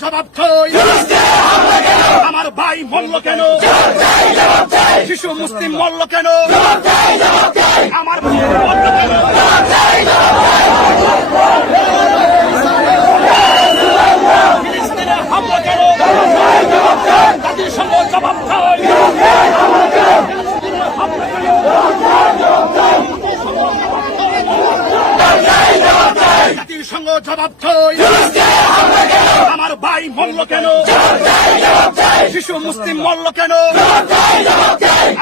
জবাব চাই। আমার ভাই মরল কেন? শিশু মুসলিম মরল কেন? আমার মরল কেন? ফিলিস্তিনে হামলা কেন? জাতিসংঘ জবাব চাই। জাতিসংঘ জবাব চাই। আমার ভাই মরল কেন? শিশু মুসলিম মরল কেন?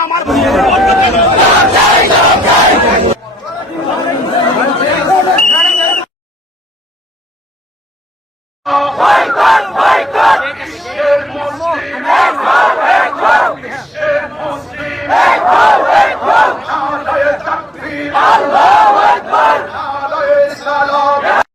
আমার মরল কেন? Allah